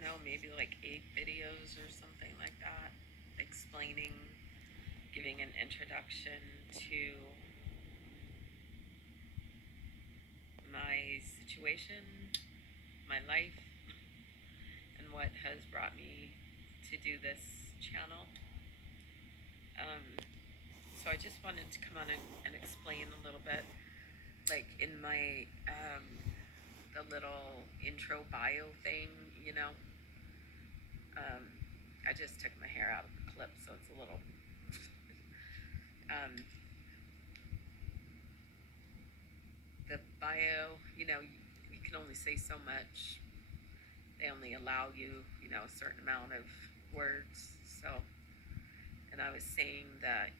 don't know, maybe like 8 videos or something like that, explaining, giving an introduction to my situation, my life, and what has brought me to do this channel. So I just wanted to come on and explain a little bit, like in my the little intro bio thing, you know. I just took my hair out of the clip, so it's a little. The bio, you know, you can only say so much. They only allow you, you know, a certain amount of words. So, and I was saying that,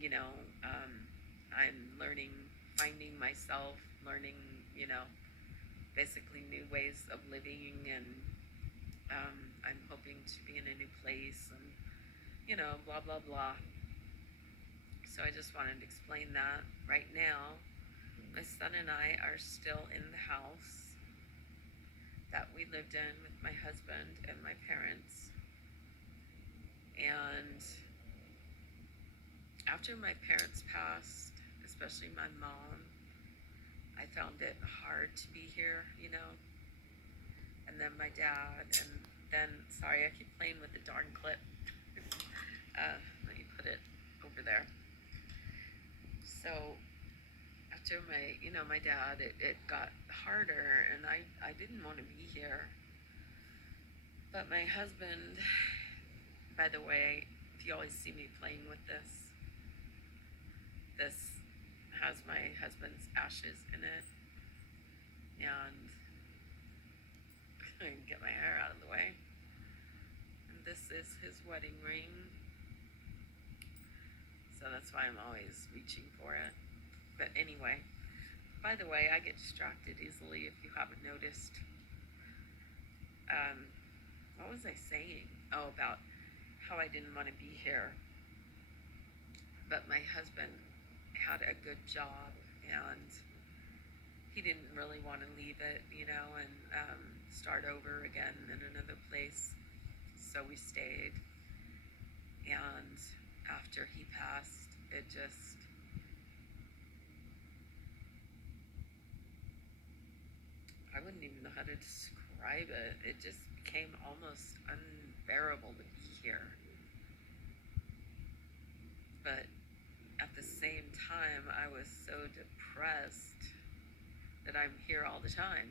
you know, I'm learning, finding myself, learning, you know, basically new ways of living, and I'm hoping to be in a new place, and, you know, blah, blah, blah. So I just wanted to explain that. Right now, my son and I are still in the house that we lived in with my husband and my parents. And after my parents passed, especially my mom, I found it hard to be here, you know. And then my dad, and then, sorry, I keep playing with the darn clip. Let me put it over there. So after my dad, it got harder, and I didn't want to be here. But my husband, by the way, if you always see me playing with this has my husband's ashes in it, and I can get my hair out of the way. And this is his wedding ring, so that's why I'm always reaching for it. But anyway, by the way, I get distracted easily if you haven't noticed. What was I saying? Oh, about how I didn't want to be here. But my husband had a good job, and he didn't really want to leave it, you know, and start over again in another place. So we stayed. And after he passed, it just, I wouldn't even know how to describe it. It just became almost unbearable to be here. But at the same time, I was so depressed that I'm here all the time.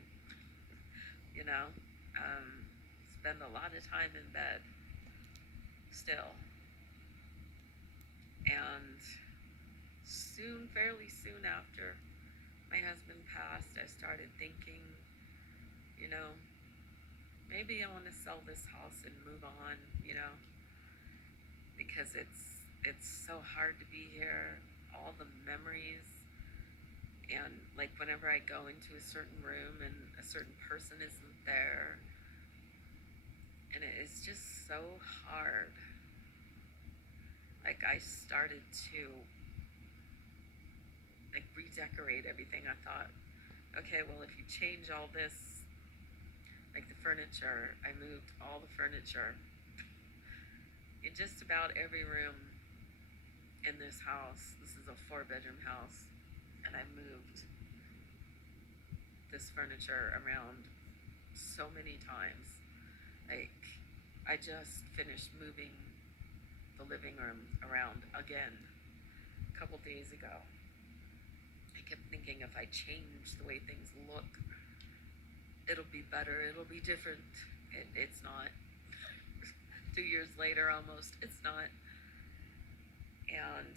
You know, spend a lot of time in bed still. And fairly soon after my husband passed, I started thinking, you know, maybe I want to sell this house and move on, you know, because it's so hard to be here. All the memories, and like whenever I go into a certain room and a certain person isn't there, and it's just so hard. Like I started to like redecorate everything. I thought, okay, well, if you change all this, like the furniture, I moved all the furniture in just about every room in this house. This is a 4-bedroom house, and I moved this furniture around so many times. Like, I just finished moving the living room around again a couple days ago. I kept thinking if I change the way things look, it'll be better, it'll be different. It's not. 2 years later, almost, it's not. And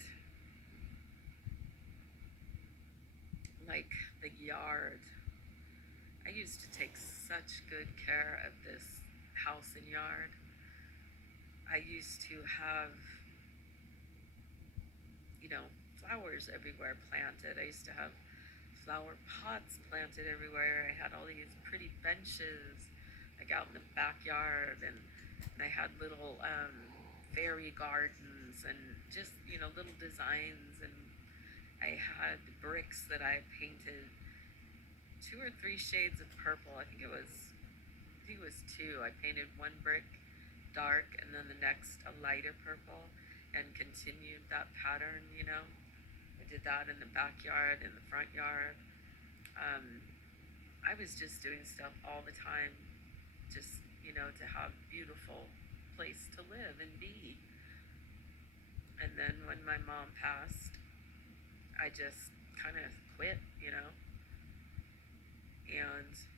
like the yard, I used to take such good care of this house and yard. I used to have, you know, flowers everywhere planted. I used to have flower pots planted everywhere. I had all these pretty benches, like out in the backyard, and I had little fairy gardens, and just, you know, little designs. And I had bricks that I painted 2 or 3 shades of purple. I think think it was two. I painted one brick dark and then the next a lighter purple and continued that pattern, you know. I did that in the backyard, in the front yard. Um, I was just doing stuff all the time, just, you know, to have a beautiful place to live and be. And then when my mom passed, I just kind of quit, you know.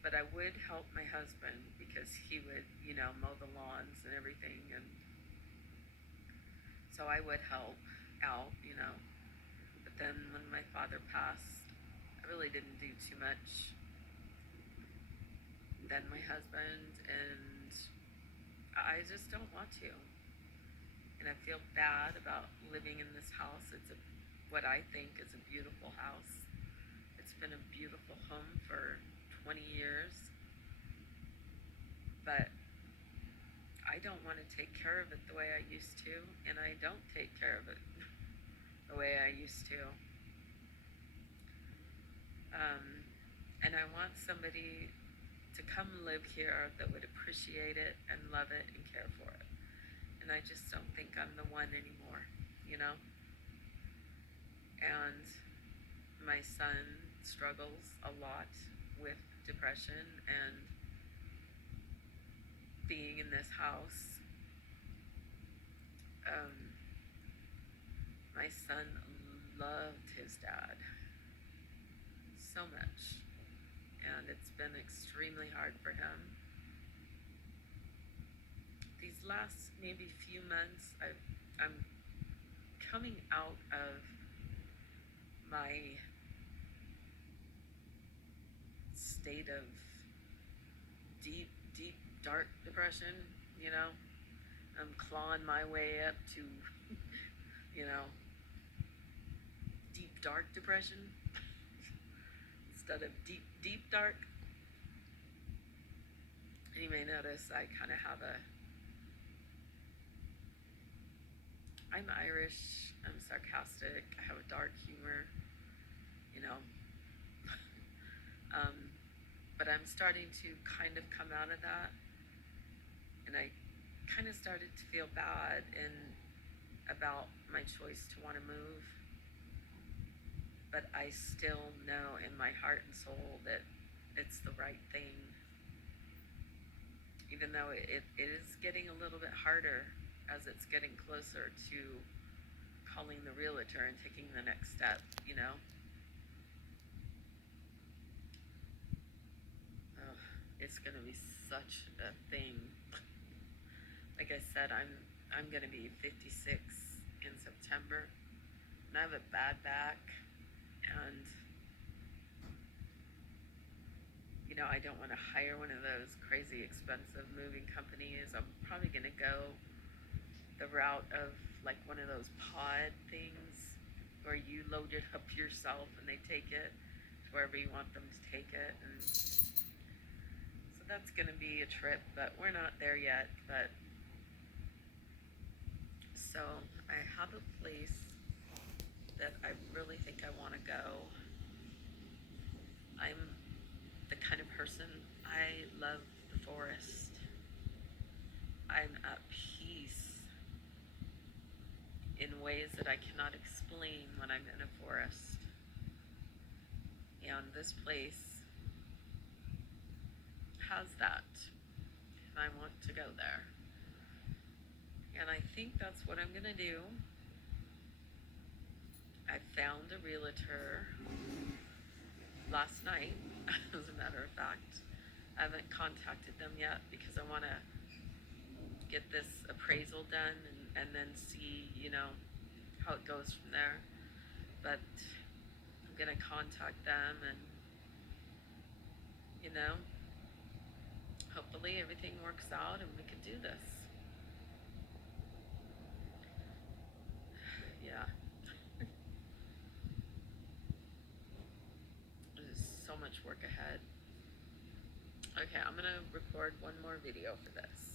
But I would help my husband because he would, you know, mow the lawns and everything. And so I would help out, you know. But then when my father passed, I really didn't do too much. Then my husband, and I just don't want to. And I feel bad about living in this house. It's what I think is a beautiful house. It's been a beautiful home for 20 years. But I don't want to take care of it the way I used to, and I don't take care of it the way I used to. And I want somebody to come live here that would appreciate it and love it and care for it. And I just don't think I'm the one anymore, you know? And my son struggles a lot with depression and being in this house. My son loved his dad so much, and it's been extremely hard for him. These last maybe few months, I'm coming out of my state of deep, deep, dark depression, you know. I'm clawing my way up to, you know, deep, dark depression instead of deep, deep, dark. And you may notice I kind of have I'm Irish, I'm sarcastic, I have a dark humor, you know. But I'm starting to kind of come out of that. And I kind of started to feel bad about my choice to want to move. But I still know in my heart and soul that it's the right thing. Even though it is getting a little bit harder as it's getting closer to calling the realtor and taking the next step, you know. It's gonna be such a thing. Like I said, I'm gonna be 56 in September, and I have a bad back, and you know, I don't want to hire one of those crazy expensive moving companies. I'm probably gonna go the route of like one of those pod things where you load it up yourself and they take it to wherever you want them to take it. And so that's gonna be a trip, but we're not there yet. But so I have a place that I really think I want to go. I'm the kind of person, I love the forest. I'm at peace in ways that I cannot explain when I'm in a forest. And this place has that, and I want to go there. And I think that's what I'm gonna do. I found a realtor last night, as a matter of fact. I haven't contacted them yet because I want to get this appraisal done and then see, you know, how it goes from there. But I'm going to contact them and, you know, hopefully everything works out and we can do this. Yeah. There's so much work ahead. Okay, I'm going to record one more video for this.